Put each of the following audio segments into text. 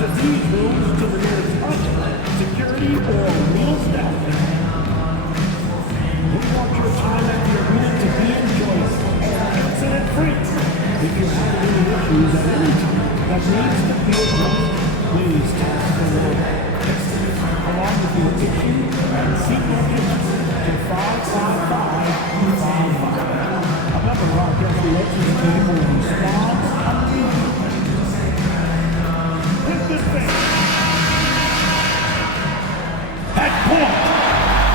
each of these rooms to the nearest usher, security, or real staff. We want your time at the arena to be enjoyable and incident-free. If you have any issues at any time that needs to be addressed, please text the word "Pistons" along with your issue and seat location to 55555. A member of our guest relations team will respond immediately. Piston fans. At point,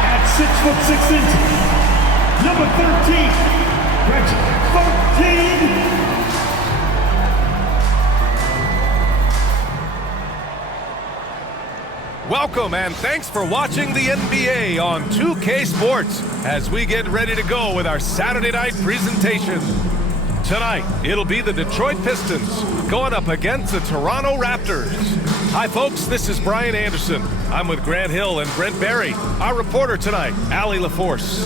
at 6'6", number 13, Reggie 13. Welcome and thanks for watching the NBA on 2K Sports as we get ready to go with our Saturday night presentation. Tonight, it'll be the Detroit Pistons going up against the Toronto Raptors. Hi folks, this is Brian Anderson. I'm with Grant Hill and Brent Barry. Our reporter tonight, Allie LaForce.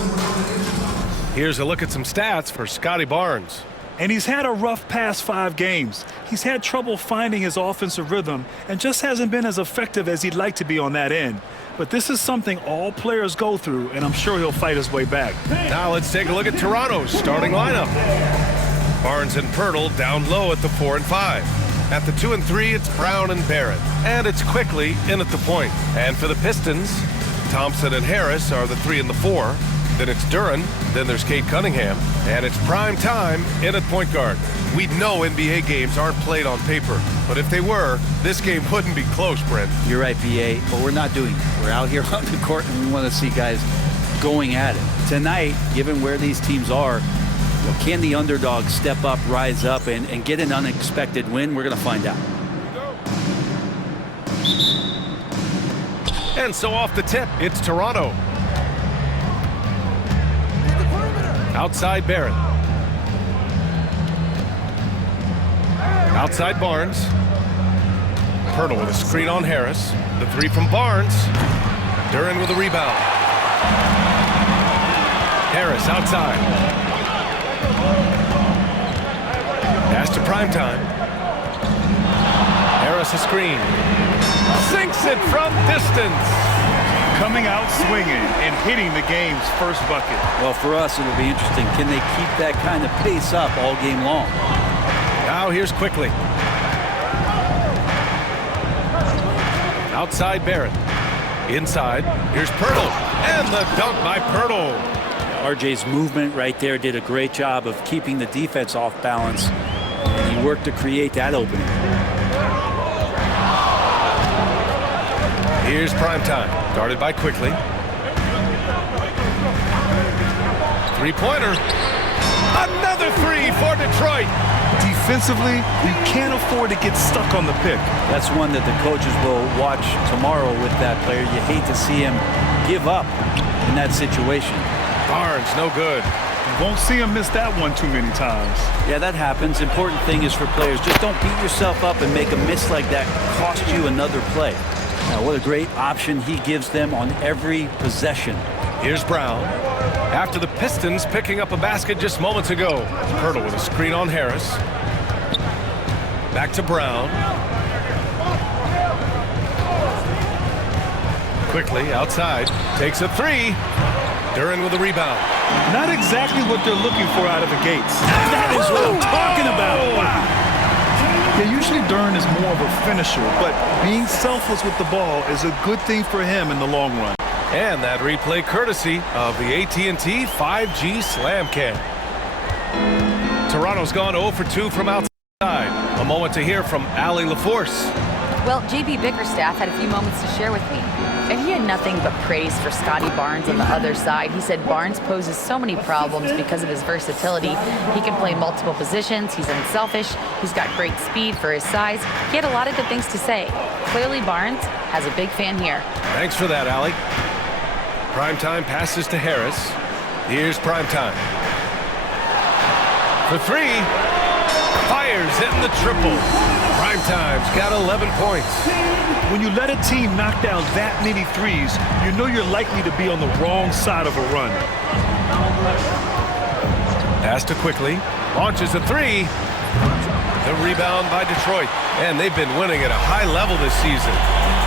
Here's a look at some stats for Scotty Barnes. And he's had a rough past 5 games. He's had trouble finding his offensive rhythm and just hasn't been as effective as he'd like to be on that end. But this is something all players go through, and I'm sure he'll fight his way back. Now let's take a look at Toronto's starting lineup. Barnes and Pirtle down low at the 4 and 5. At the 2 and 3, it's Brown and Barrett. And it's Quickly in at the point. And for the Pistons, Thompson and Harris are the 3 and the 4. Then it's Duren, then there's Cade Cunningham, and it's prime time in at point guard. We know NBA games aren't played on paper, but if they were, this game wouldn't be close, Brent. You're right, BA, but we're not doing it. We're out here on the court, and we want to see guys going at it. Tonight, given where these teams are, can the underdog step up, rise up, and get an unexpected win? We're going to find out. And so off the tip, it's Toronto. Outside Barrett. Outside Barnes. Pirtle with a screen on Harris. The 3 from Barnes. Duren with a rebound. Harris outside. Pass to primetime. Harris a screen. Sinks it from distance. Coming out swinging and hitting the game's first bucket. Well, for us, it'll be interesting. Can they keep that kind of pace up all game long? Now here's Quickly. Outside Barrett. Inside, here's Pirtle. And the dunk by Pirtle. RJ's movement right there did a great job of keeping the defense off balance. And he worked to create that opening. Here's primetime. Guarded by Quickly. Three-pointer. Another 3 for Detroit. Defensively, you can't afford to get stuck on the pick. That's one that the coaches will watch tomorrow with that player. You hate to see him give up in that situation. Barnes, no good. You won't see him miss that one too many times. Yeah, that happens. Important thing is for players, just don't beat yourself up and make a miss like that cost you another play. Now, what a great option he gives them on every possession. Here's Brown. After the Pistons picking up a basket just moments ago. Pirtle with a screen on Harris. Back to Brown. Quickly outside. Takes a 3. Duren with a rebound. Not exactly what they're looking for out of the gates. That is what I'm talking about. Wow. Yeah, usually Duren is more of a finisher, but being selfless with the ball is a good thing for him in the long run. And that replay courtesy of the AT&T 5G Slam Cam. Toronto's gone 0 for 2 from outside. A moment to hear from Allie LaForce. Well, JB Bickerstaff had a few moments to share with me, and he had nothing but praise for Scotty Barnes on the other side. He said Barnes poses so many problems because of his versatility. He can play multiple positions, he's unselfish, he's got great speed for his size. He had a lot of good things to say. Clearly Barnes has a big fan here. Thanks for that, Allie. Primetime passes to Harris. Here's Primetime. For 3. Fires hitting the triple. Primetime's got 11 points. When you let a team knock down that many threes, you know you're likely to be on the wrong side of a run. Pass to Quickly. Launches a 3. The rebound by Detroit. And they've been winning at a high level this season.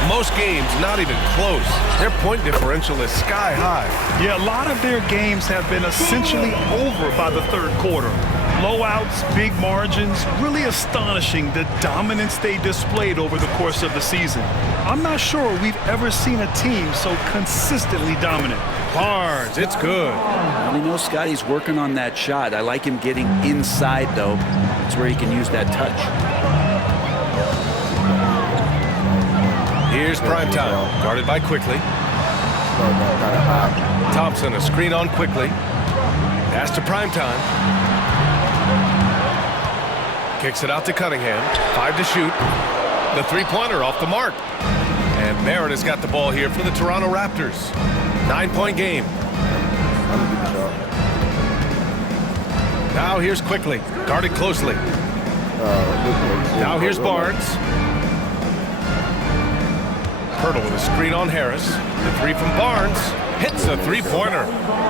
Most games not even close. Their point differential is sky high. Yeah, a lot of their games have been essentially over by the third quarter. Blowouts, big margins, really astonishing the dominance they displayed over the course of the season. I'm not sure we've ever seen a team so consistently dominant. Barnes, it's good. Well, you know, Scotty's working on that shot. I like him getting inside, though. That's where he can use that touch. Here's Primetime, guarded by Quickly. Thompson, a screen on Quickly. Pass to Primetime. Kicks it out to Cunningham. 5 to shoot. The three-pointer off the mark. And Barrett has got the ball here for the Toronto Raptors. 9-point game. Now here's Quickly, guarded closely. Now here's Barnes. Hurdle with a screen on Harris. The three from Barnes hits a three-pointer.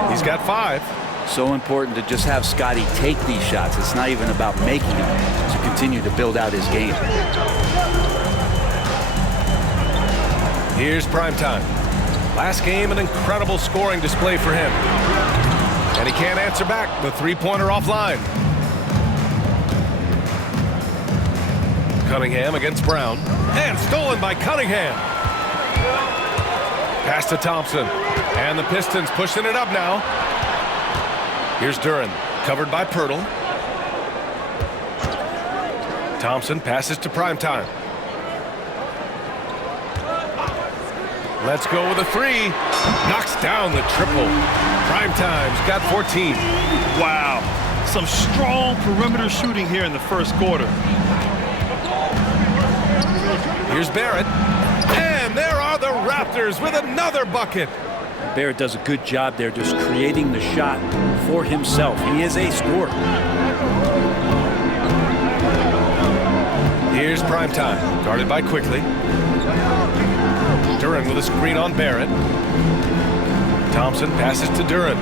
He's got 5. So important to just have Scotty take these shots. It's not even about making them, to continue to build out his game. Here's Primetime. Last game, an incredible scoring display for him. And he can't answer back. The three-pointer offline. Cunningham against Brown. And stolen by Cunningham. Pass to Thompson. And the Pistons pushing it up now. Here's Duren, covered by Pirtle. Thompson passes to Primetime. Let's go with a three. Knocks down the triple. Primetime's got 14. Wow. Some strong perimeter shooting here in the first quarter. Here's Barrett. And there are the Raptors with another bucket. Barrett does a good job there just creating the shot for himself. He is a scorer. Here's Primetime, guarded by Quickly. Duren with a screen on Barrett. Thompson passes to Duren.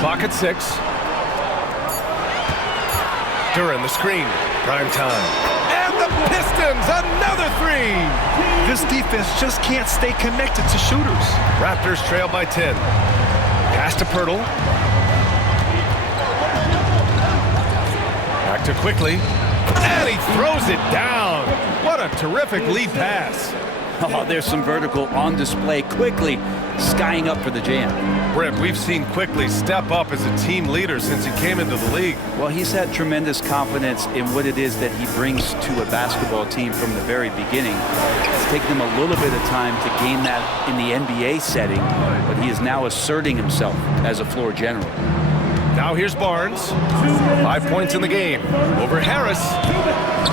Clock at 6. Duren, the screen. Primetime. And the Pistons, another three. This defense just can't stay connected to shooters. Raptors trail by 10. Pass to Pirtle. Back to Quickly. And he throws it down. What a terrific lead pass. Oh, there's some vertical on display. Quickly skying up for the jam. Brett, we've seen Quickly step up as a team leader since he came into the league. Well, he's had tremendous confidence in what it is that he brings to a basketball team from the very beginning. It's taken him a little bit of time to gain that in the NBA setting, but he is now asserting himself as a floor general. Now here's Barnes. 5 points in the game. Over Harris.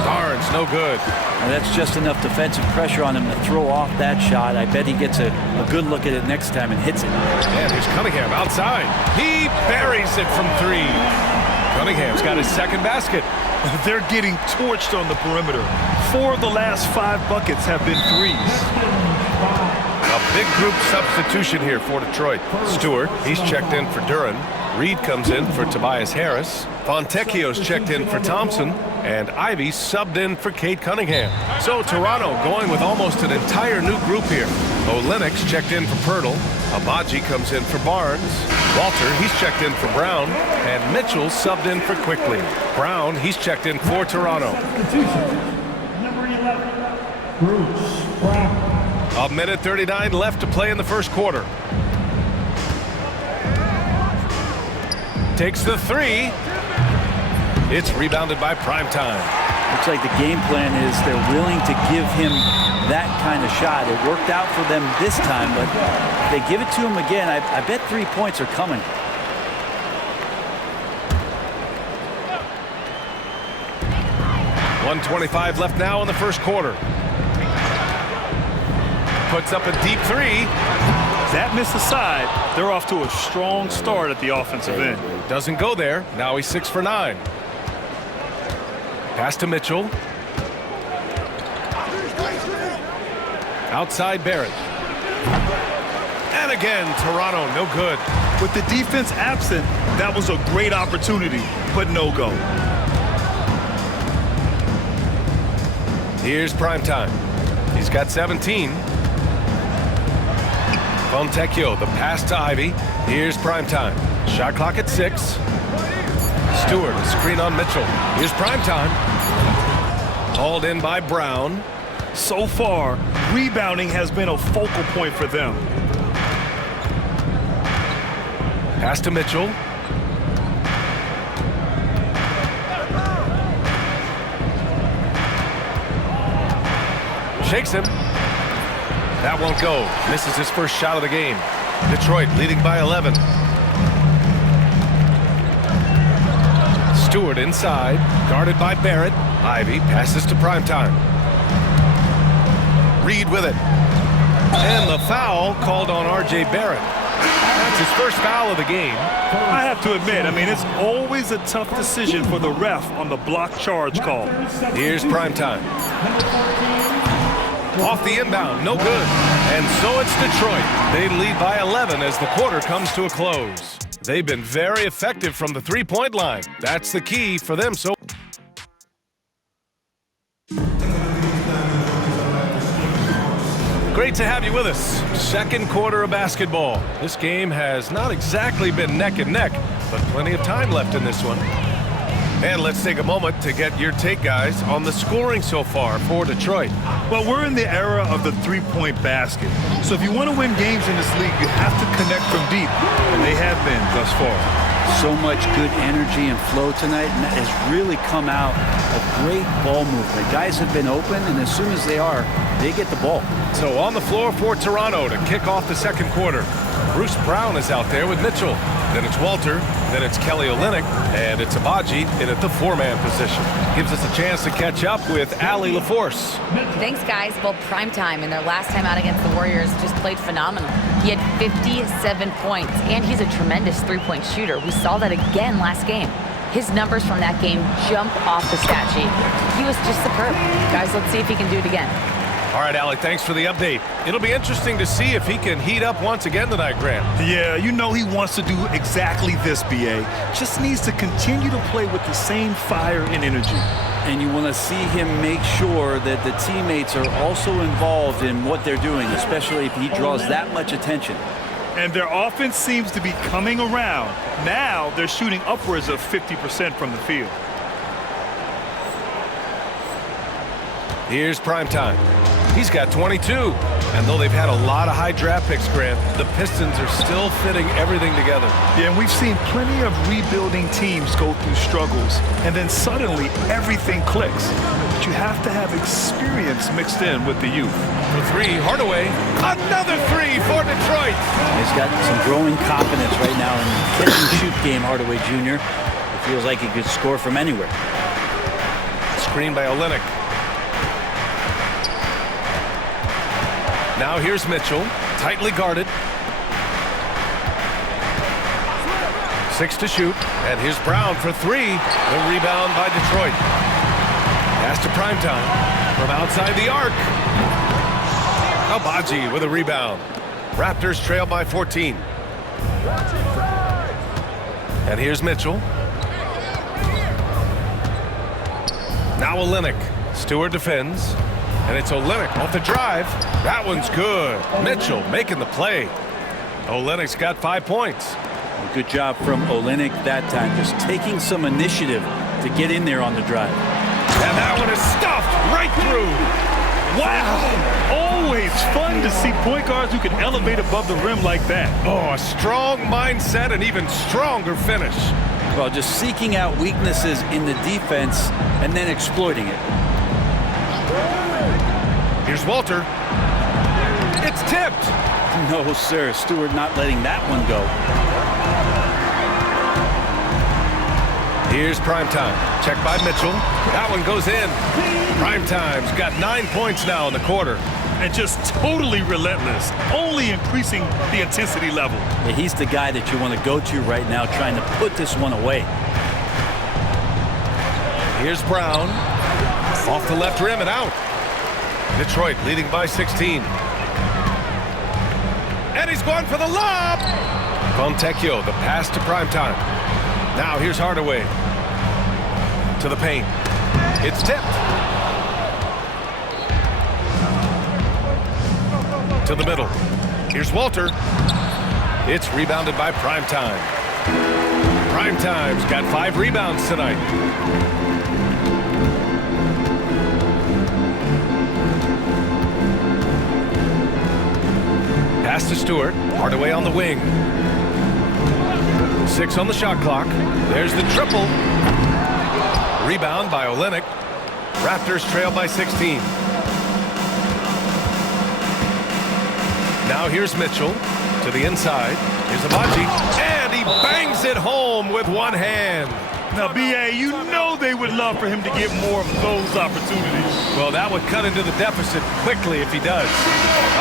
Barnes, no good. Now that's just enough defensive pressure on him to throw off that shot. I bet he gets a good look at it next time and hits it. And here's Cunningham outside. He buries it from 3. Cunningham's got his second basket. They're getting torched on the perimeter. 4 of the last 5 buckets have been threes. A big group substitution here for Detroit. Stewart, he's checked in for Duren. Reed comes in for Tobias Harris. Fontecchio's checked in for Thompson. And Ivy subbed in for Kate Cunningham. So Toronto going with almost an entire new group here. Olenek's checked in for Pirtle. Abaji comes in for Barnes. Walter, he's checked in for Brown. And Mitchell subbed in for Quickly. Brown, he's checked in for Toronto. Number 11, Bruce Brown. 1:39 left to play in the first quarter. Takes the 3. It's rebounded by Primetime. Looks like the game plan is they're willing to give him that kind of shot. It worked out for them this time, but if they give it to him again, I bet 3 points are coming. .125 left now in the first quarter. Puts up a deep 3. That missed aside. They're off to a strong start at the offensive end. Doesn't go there. Now he's 6 for 9. Pass to Mitchell. Outside Barrett. And again, Toronto, no good. With the defense absent, that was a great opportunity, but no go. Here's Primetime. He's got 17. Fontecchio, the pass to Ivy. Here's Primetime. Shot clock at 6. Stewart, a screen on Mitchell. Here's Primetime. Hauled in by Brown. So far, rebounding has been a focal point for them. Pass to Mitchell. Shakes him. That won't go. Misses his first shot of the game. Detroit leading by 11. Stewart inside, guarded by Barrett. Ivy passes to Primetime. Reed with it. And the foul called on R.J. Barrett. That's his first foul of the game. I have to admit, it's always a tough decision for the ref on the block charge call. Here's Primetime. Off the inbound, no good. And so it's Detroit. They lead by 11 as the quarter comes to a close. They've been very effective from the three-point line. That's the key for them. So great to have you with us. Second quarter of basketball. This game has not exactly been neck and neck, but plenty of time left in this one. And let's take a moment to get your take, guys, on the scoring so far for Detroit. Well, we're in the era of the three-point basket. So if you want to win games in this league, you have to connect from deep, and they have been thus far. So much good energy and flow tonight, and that has really come out of great ball movement. Guys have been open, and as soon as they are, they get the ball. So on the floor for Toronto to kick off the second quarter. Bruce Brown is out there with Mitchell. Then it's Walter. Then it's Kelly Olynyk. And it's Abaji in at the four-man position. Gives us a chance to catch up with Allie LaForce. Thanks, guys. Well, Primetime in their last time out against the Warriors just played phenomenal. He had 57 points, and he's a tremendous three-point shooter. We saw that again last game. His numbers from that game jump off the stat sheet. He was just superb. Guys, let's see if he can do it again. All right, Allie, thanks for the update. It'll be interesting to see if he can heat up once again tonight, Grant. Yeah, he wants to do exactly this, B.A. Just needs to continue to play with the same fire and energy. And you want to see him make sure that the teammates are also involved in what they're doing, especially if he draws that much attention. And their offense seems to be coming around. Now they're shooting upwards of 50% from the field. Here's Primetime. He's got 22. And though they've had a lot of high draft picks, Grant, the Pistons are still fitting everything together. Yeah, and we've seen plenty of rebuilding teams go through struggles, and then suddenly everything clicks. But you have to have experience mixed in with the youth. For three, Hardaway. Another three for Detroit. He's got some growing confidence right now in the catch-and-shoot game, Hardaway Jr. It feels like he could score from anywhere. Screen by Olynyk. Now here's Mitchell, tightly guarded. 6 to shoot, and here's Brown for 3. The rebound by Detroit. Pass to Primetime from outside the arc. Abaji with a rebound. Raptors trail by 14. And here's Mitchell. Now Olynyk. Stewart defends. And it's Olynyk off the drive. That one's good. Mitchell making the play. Olynyk's got 5 points. Good job from Olynyk that time, just taking some initiative to get in there on the drive. And that one is stuffed right through. Wow! Always fun to see point guards who can elevate above the rim like that. Oh, a strong mindset and even stronger finish. Well, just seeking out weaknesses in the defense and then exploiting it. Here's Walter. It's tipped. No, sir. Stewart not letting that one go. Here's Primetime. Check by Mitchell. That one goes in. Primetime's got 9 points now in the quarter. And just totally relentless, only increasing the intensity level. Yeah, he's the guy that you want to go to right now, trying to put this one away. Here's Brown. Off the left rim and out. Detroit leading by 16. And he's going for the lob. Fontecchio, the pass to Primetime. Now here's Hardaway. To the paint. It's tipped. To the middle. Here's Walter. It's rebounded by Primetime. Primetime's got 5 rebounds tonight. Pass to Stewart. Hardaway on the wing. 6 on the shot clock. There's the triple. Rebound by Olynyk. Raptors trail by 16. Now here's Mitchell to the inside. Here's Abaji, and he bangs it home with one hand. Now, B.A., you know they would love for him to get more of those opportunities. Well, that would cut into the deficit quickly if he does.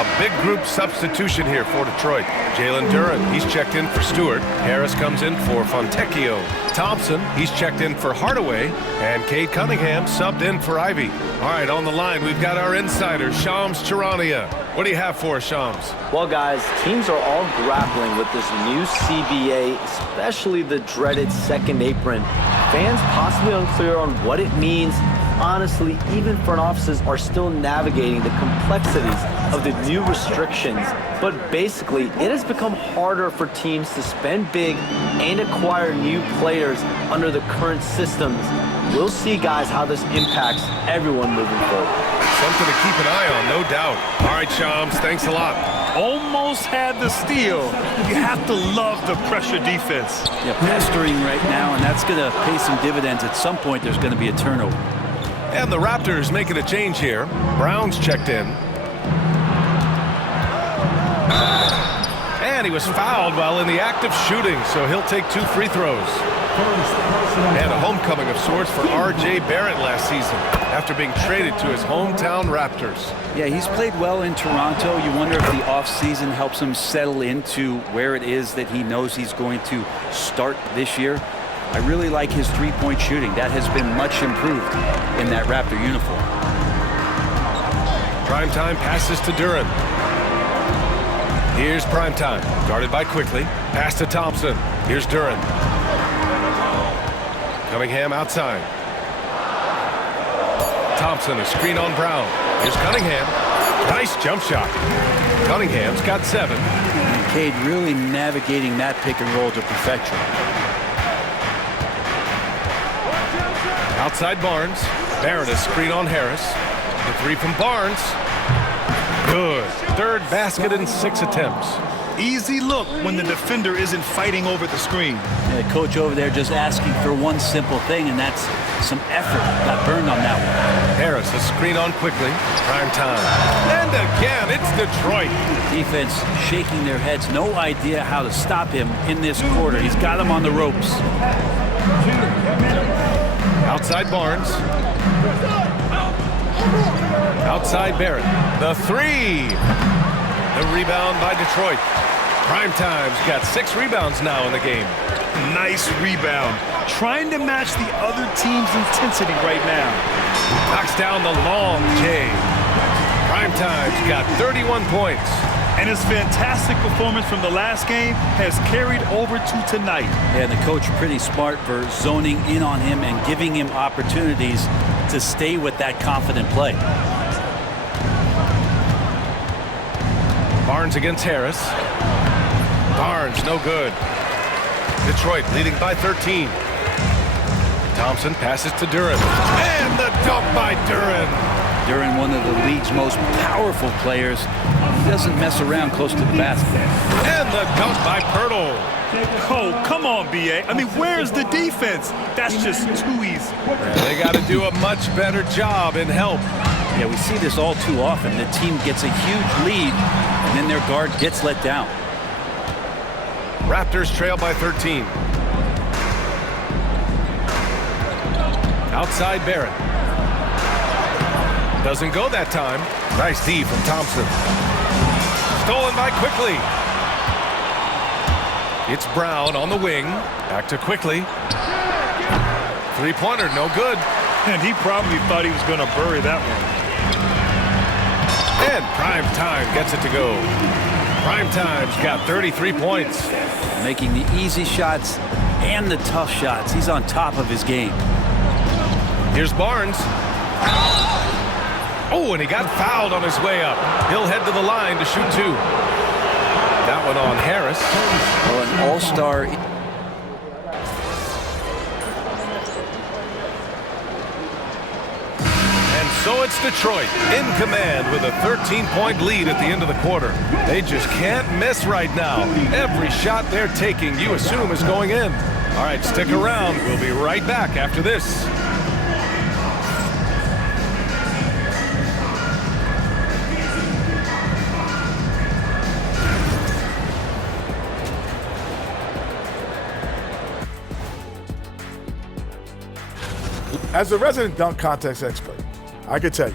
A big group substitution here for Detroit. Jalen Duren, he's checked in for Stewart. Harris comes in for Fontecchio. Thompson, he's checked in for Hardaway. And Cade Cunningham subbed in for Ivy. All right, on the line, we've got our insider, Shams Charania. What do you have for us, Shams? Well, guys, teams are all grappling with this new CBA, especially the dreaded second apron. Fans possibly unclear on what it means. Honestly, even front offices are still navigating the complexities of the new restrictions. But basically, it has become harder for teams to spend big and acquire new players under the current systems. We'll see, guys, how this impacts everyone moving forward. Something to keep an eye on, no doubt. All right, Shams, thanks a lot. Almost had the steal. You have to love the pressure defense. Yeah, pestering right now, and that's going to pay some dividends. At some point, there's going to be a turnover. And the Raptors making a change here. Brown's checked in. And he was fouled while in the act of shooting, so he'll take 2 free throws. And a homecoming of sorts for R.J. Barrett last season after being traded to his hometown Raptors. Yeah, he's played well in Toronto. You wonder if the offseason helps him settle into where it is that he knows he's going to start this year. I really like his three-point shooting. That has been much improved in that Raptor uniform. Primetime passes to Duren. Here's Primetime, guarded by Quickly. Pass to Thompson. Here's Duren. Cunningham outside. Thompson, a screen on Brown. Here's Cunningham. Nice jump shot. Cunningham's got 7. And Cade really navigating that pick and roll to perfection. Outside Barnes. Barrett, a screen on Harris. The 3 from Barnes. Good. 3rd basket in 6 attempts. Easy look when the defender isn't fighting over the screen. Yeah, the coach over there just asking for one simple thing, and that's some effort. Got burned on that one. Harris, a screen on Quickly. Prime time. And again, it's Detroit. Defense shaking their heads. No idea how to stop him in this quarter. He's got him on the ropes. Outside Barnes. Outside Barrett. The 3. The rebound by Detroit. Primetime's got 6 rebounds now in the game. Nice rebound. Trying to match the other team's intensity right now. Knocks down the long J. Primetime's got 31 points. And his fantastic performance from the last game has carried over to tonight. And the coach pretty smart for zoning in on him and giving him opportunities to stay with that confident play. Barnes against Harris. Barnes, no good. Detroit leading by 13. Thompson passes to Duren. And the dunk by Duren. Duren, one of the league's most powerful players. He doesn't mess around close to the basket. And the dunk by Pirtle. Oh, come on, B.A. I mean, where's the defense? That's just too easy. They got to do a much better job in help. Yeah, we see this all too often. The team gets a huge lead, and then their guard gets let down. Raptors trail by 13. Outside Barrett. Doesn't go that time. Nice D from Thompson. Stolen by Quickly. It's Brown on the wing. Back to Quickly. 3-pointer, no good. And he probably thought he was going to bury that one. And Primetime gets it to go. Primetime's got 33 points. making the easy shots and the tough shots. He's on top of his game. Here's Barnes. Oh, and he got fouled on his way up. He'll head to the line to shoot 2. That one on Harris. Well, an all-star. And so it's Detroit in command with a 13-point lead at the end of the quarter. They just can't miss right now. Every shot they're taking, you assume, is going in. All right, stick around. We'll be right back after this. As a resident dunk contest expert, I can tell you,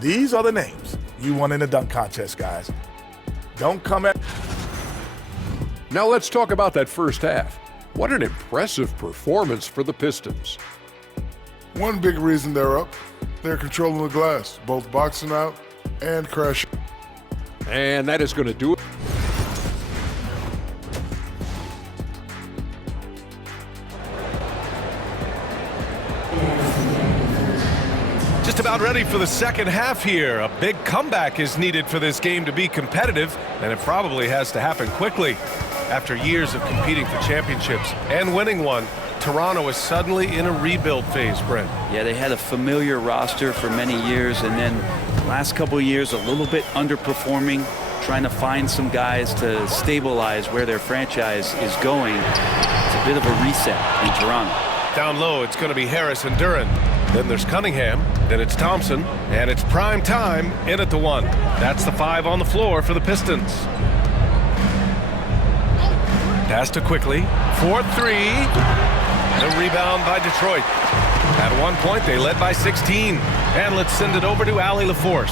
these are the names you want in a dunk contest, guys. Don't come at... Now let's talk about that first half. What an impressive performance for the Pistons. One big reason they're up, they're controlling the glass, both boxing out and crashing. And that is going to do it. Just about ready for the second half here. A big comeback is needed for this game to be competitive, and it probably has to happen quickly. After years of competing for championships and winning one, Toronto is suddenly in a rebuild phase, Brent. Yeah, they had a familiar roster for many years, and then last couple of years a little bit underperforming, trying to find some guys to stabilize where their franchise is going. It's a bit of a reset in Toronto. Down low, it's going to be Harris and Duran. Then there's Cunningham, then it's Thompson, and it's prime time in at the 1. That's the 5 on the floor for the Pistons. Pass to Quickly for 3. The rebound by Detroit. At one point, they led by 16. And let's send it over to Allie LaForce.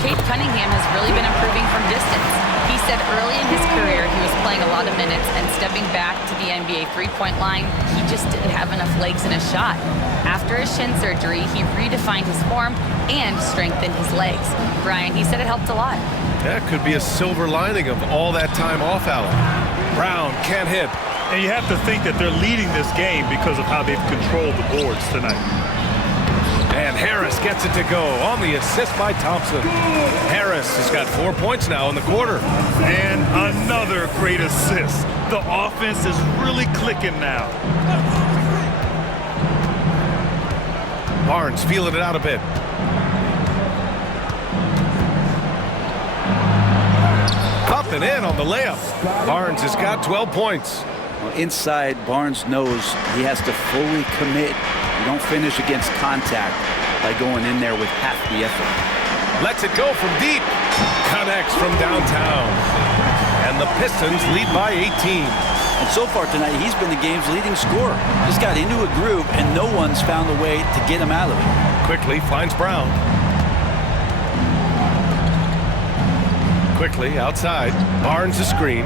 Cade Cunningham has really been improving from distance. He said early in his career he was playing a lot of minutes, and stepping back to the NBA three-point line, he just didn't have enough legs in his shot. After his shin surgery, he redefined his form and strengthened his legs. Brian, he said it helped a lot. That could be a silver lining of all that time off, Allen. Brown can't hit. And you have to think that they're leading this game because of how they've controlled the boards tonight. And Harris gets it to go on the assist by Thompson. Harris has got 4 points now in the quarter. And another great assist. The offense is really clicking now. Barnes feeling it out a bit. Up and in on the layup. Barnes has got 12 points. Well, inside, Barnes knows he has to fully commit. You don't finish against contact by going in there with half the effort. Lets it go from deep. Connects from downtown. And the Pistons lead by 18. And so far tonight, he's been the game's leading scorer. He's got into a groove, and no one's found a way to get him out of it. Quickly finds Brown. Quickly outside. Barnes a screen.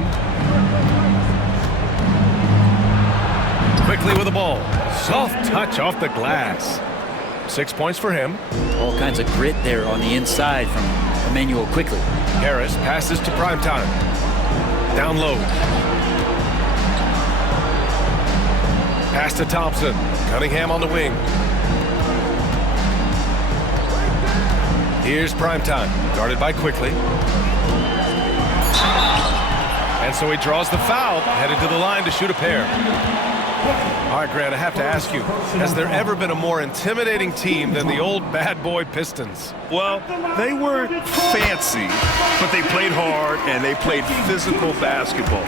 Quickly with the ball. Soft touch off the glass. 6 points for him. All kinds of grit there on the inside from Emmanuel Quickly. Harris passes to Primetime. Down low. Pass to Thompson. Cunningham on the wing. Here's Primetime. Guarded by Quickly. And so he draws the foul. Headed to the line to shoot a pair. All right, Grant, I have to ask you, has there ever been a more intimidating team than the old bad boy Pistons? Well, they were fancy, but they played hard and they played physical basketball.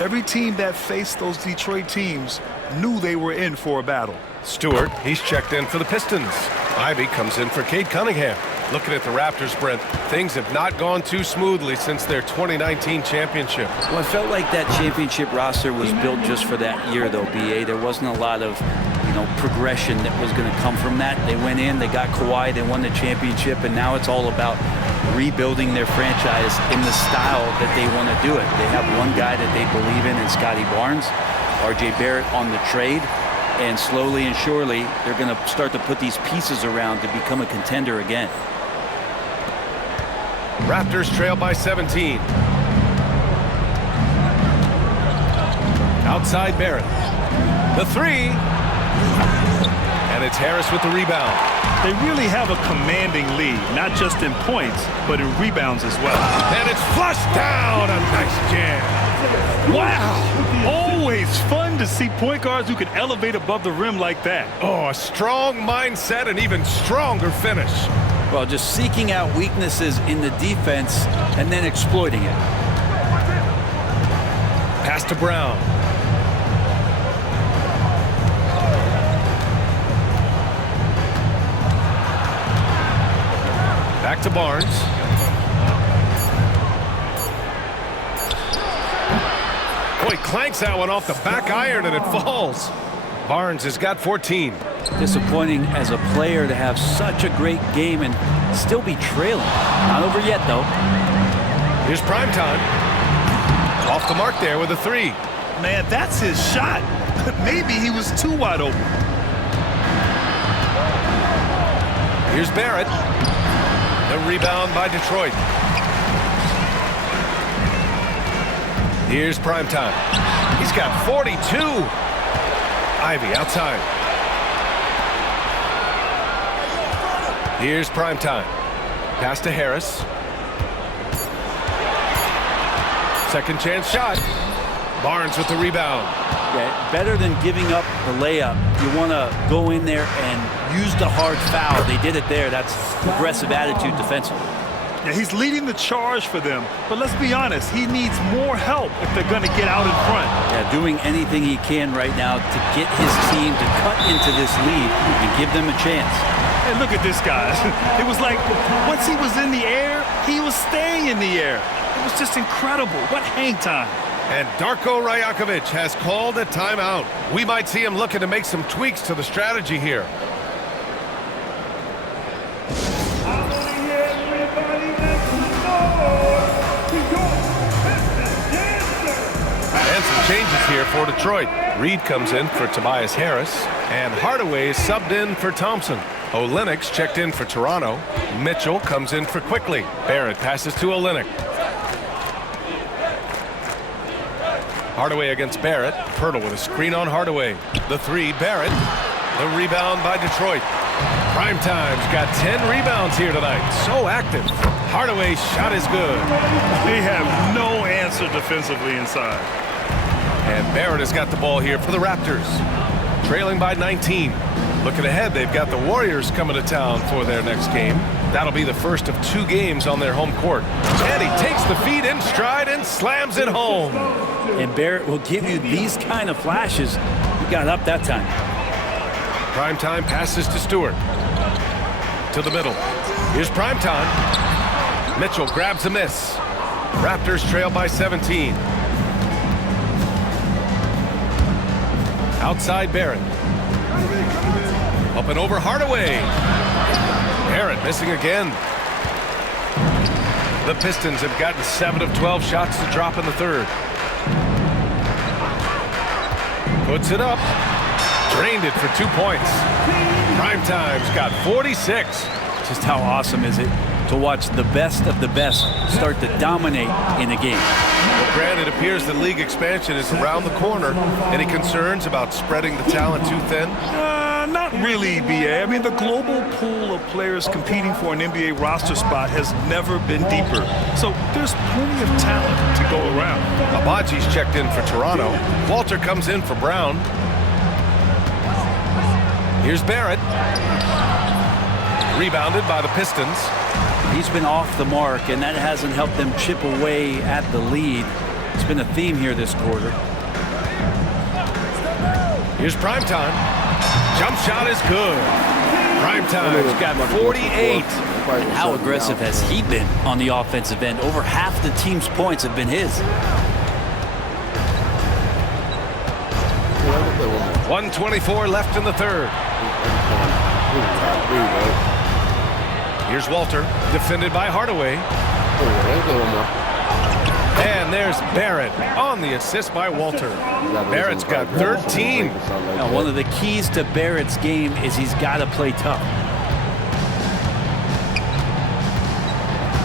Every team that faced those Detroit teams knew they were in for a battle. Stewart, he's checked in for the Pistons. Ivy comes in for Cade Cunningham. Looking at the Raptors, Brent, things have not gone too smoothly since their 2019 championship. Well, it felt like that championship roster was built just for that year, though, B.A. There wasn't a lot of, progression that was going to come from that. They went in, they got Kawhi, they won the championship, and now it's all about rebuilding their franchise in the style that they want to do it. They have one guy that they believe in Scotty Barnes, R.J. Barrett on the trade, and slowly and surely they're going to start to put these pieces around to become a contender again. Raptors trail by 17. Outside Barrett. The three. And it's Harris with the rebound. They really have a commanding lead, not just in points, but in rebounds as well. And it's flushed down. A nice jam. Wow! Always fun to see point guards who can elevate above the rim like that. Oh, a strong mindset and even stronger finish. Well, just seeking out weaknesses in the defense and then exploiting it. Pass to Brown. Back to Barnes. Boy, clanks that one off the back iron and it falls. Barnes has got 14. Disappointing as a player to have such a great game and still be trailing. Not over yet, though. Here's Primetime. Off the mark there with a three. Man, that's his shot. Maybe he was too wide open. Here's Barrett. The rebound by Detroit. Here's Primetime. He's got 42. Ivy outside. Here's Primetime. Pass to Harris. Second chance shot. Barnes with the rebound. Yeah, better than giving up the layup. You want to go in there and use the hard foul. They did it there. That's aggressive attitude defensively. Yeah, he's leading the charge for them. But let's be honest, he needs more help if they're going to get out in front. Yeah, doing anything he can right now to get his team to cut into this lead and give them a chance. Hey, look at this guy. It was like once he was in the air, he was staying in the air. It was just incredible. What hang time. And Darko Rajakovic has called a timeout. We might see him looking to make some tweaks to the strategy here. And some changes here for Detroit. Reed comes in for Tobias Harris, and Hardaway is subbed in for Thompson. Olynyk checked in for Toronto. Mitchell comes in for Quickly. Barrett passes to Olynyk. Hardaway against Barrett. Pirtle with a screen on Hardaway. The three, Barrett. The rebound by Detroit. Primetime's got 10 rebounds here tonight. So active. Hardaway's shot is good. They have no answer defensively inside. And Barrett has got the ball here for the Raptors. Trailing by 19. Looking ahead, they've got the Warriors coming to town for their next game. That'll be the first of 2 games on their home court. And he takes the feed in stride and slams it home. And Barrett will give you these kind of flashes. He got up that time. Primetime passes to Stewart. To the middle. Here's Primetime. Mitchell grabs a miss. Raptors trail by 17. Outside Barrett. Up and over Hardaway. Barrett missing again. The Pistons have gotten 7 of 12 shots to drop in the third. Puts it up. Drained it for 2 points. Primetime's got 46. Just how awesome is it to watch the best of the best start to dominate in a game? Well, Grant, it appears that league expansion is around the corner. Any concerns about spreading the talent too thin? Not really, BA. I mean, the global pool of players competing for an NBA roster spot has never been deeper. So there's plenty of talent to go around. Abaji's checked in for Toronto. Walter comes in for Brown. Here's Barrett. Rebounded by the Pistons. He's been off the mark, and that hasn't helped them chip away at the lead. It's been a theme here this quarter. Here's Primetime. Jump shot is good. Primetime's got 48. And how aggressive has he been on the offensive end? Over half the team's points have been his. 1:24 left in the third. Here's Walter, defended by Hardaway. And there's Barrett on the assist by Walter. Barrett's got 13. Now, one of the keys to Barrett's game is he's got to play tough.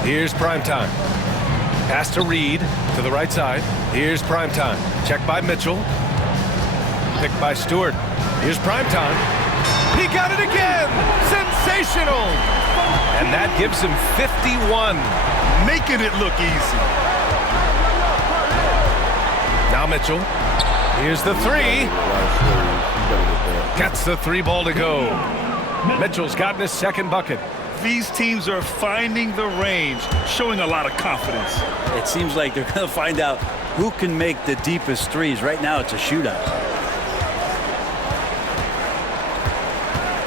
Here's Primetime. Pass to Reed to the right side. Here's Primetime. Check by Mitchell. picked by Stewart. Here's primetime. He got it again! Sensational! And that gives him 51. Making it look easy. Now Mitchell. Here's the three. Gets the three ball to go. Mitchell's gotten his second bucket. These teams are finding the range, showing a lot of confidence. It seems like they're going to find out who can make the deepest threes. Right now, it's a shootout.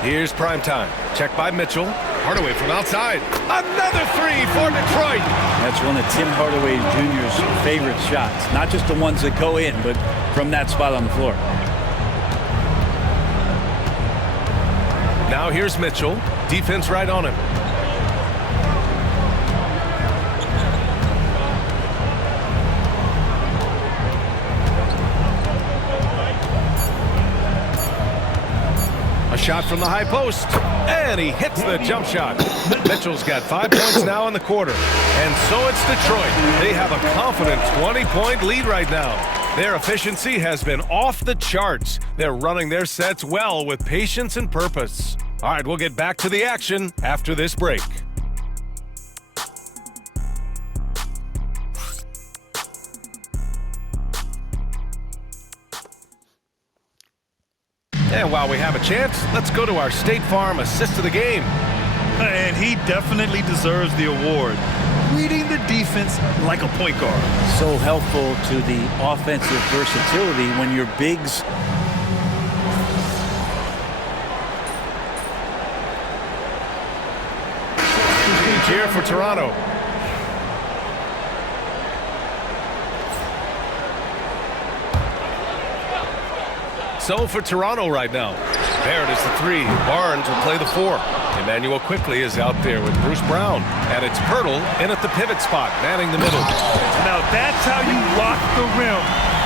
Here's primetime. Check by Mitchell. Hardaway from outside. Another three for Detroit. That's one of Tim Hardaway Jr.'s favorite shots. Not just the ones that go in, but from that spot on the floor. Now here's Mitchell. Defense right on him. A shot from the high post, and he hits the jump shot. Mitchell's got 5 points now in the quarter, and so it's Detroit. They have a confident 20-point lead right now. Their efficiency has been off the charts. They're running their sets well with patience and purpose. All right, we'll get back to the action after this break. And while we have a chance, let's go to our State Farm assist of the game. And he definitely deserves the award. Reading the defense like a point guard. So helpful to the offensive versatility when your bigs. Here for Toronto. So for Toronto right now, Barrett is the three. Barnes will play the four. Emmanuel quickly is out there with Bruce Brown. And it's Pirtle in at the pivot spot, manning the middle. Now that's how you rock the rim.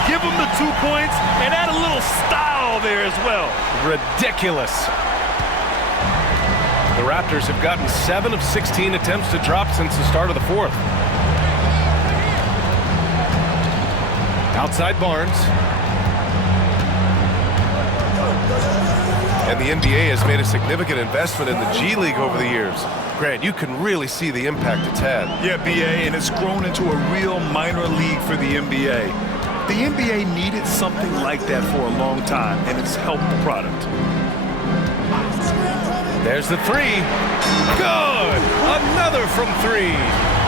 Give him the 2 points and add a little style there as well. Ridiculous. The Raptors have gotten 7 of 16 attempts to drop since the start of the fourth. Outside Barnes. And the NBA has made a significant investment in the G League over the years. Grant, you can really see the impact it's had. Yeah, BA, and it's grown into a real minor league for the NBA. The NBA needed something like that for a long time, and it's helped the product. There's the three. Good! Another from three.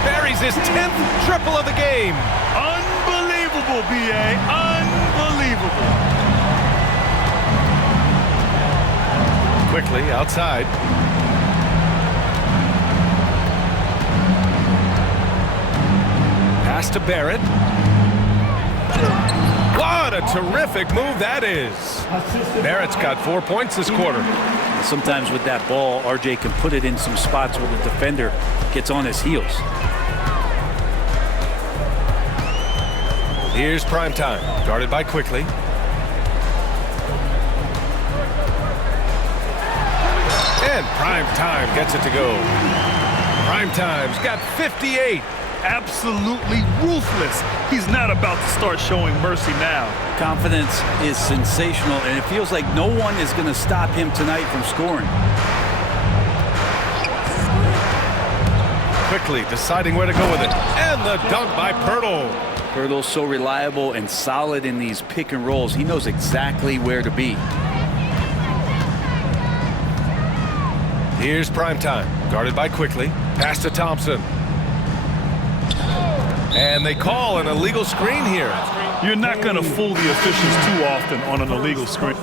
Buries his 10th triple of the game. Unbelievable, BA. Unbelievable. Quickly outside. Pass to Barrett. What a terrific move that is. Barrett's got 4 points this quarter. Sometimes with that ball, RJ can put it in some spots where the defender gets on his heels. Here's primetime, guarded by Quickly. And primetime gets it to go. Primetime's got 58. Absolutely ruthless. He's not about to start showing mercy now. Confidence is sensational, and it feels like no one is going to stop him tonight from scoring. Quickly deciding where to go with it. And the dunk by Pirtle. Pirtle's so reliable and solid in these pick and rolls. He knows exactly where to be. Here's primetime, guarded by Quickly. Pass to Thompson. And they call an illegal screen here. You're not going to fool the officials too often on an illegal screen.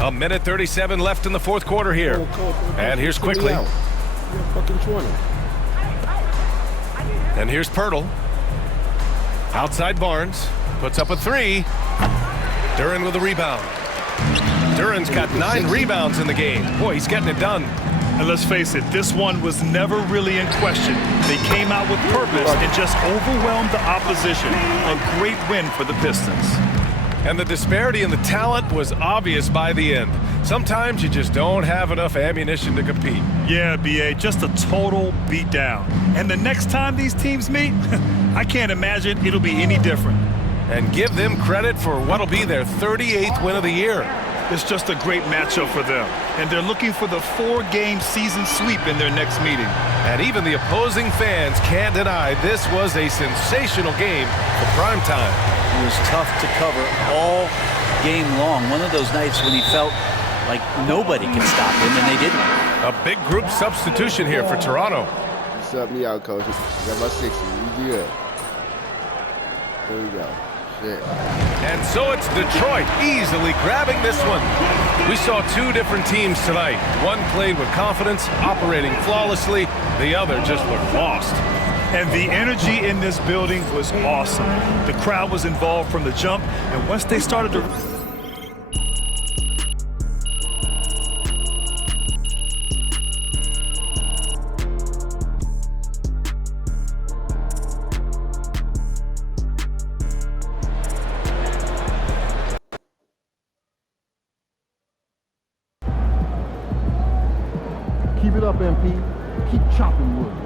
A minute 37 left in the fourth quarter here. And here's Quickly. And here's Pirtle. Outside Barnes. Puts up a three. Duren with a rebound. Duren's got 9 rebounds in the game. Boy, he's getting it done. And let's face it, this one was never really in question. They came out with purpose and just overwhelmed the opposition. A great win for the Pistons. And the disparity in the talent was obvious by the end. Sometimes you just don't have enough ammunition to compete. Yeah, B.A., just a total beatdown. And the next time these teams meet, I can't imagine it'll be any different. And give them credit for what'll be their 38th win of the year. It's just a great matchup for them. And they're looking for the 4-game season sweep in their next meeting. And even the opposing fans can't deny this was a sensational game for prime time. It was tough to cover all game long. One of those nights when he felt like nobody could stop him, and they didn't. A big group substitution here for Toronto. You subbed me out, coach. Got my 60. We good. There we go. Shit. And so it's Detroit easily grabbing this one. We saw two different teams tonight. One played with confidence, operating flawlessly. The other just looked lost. And the energy in this building was awesome. The crowd was involved from the jump, and once they started to... Keep it up, MP. Keep chopping wood.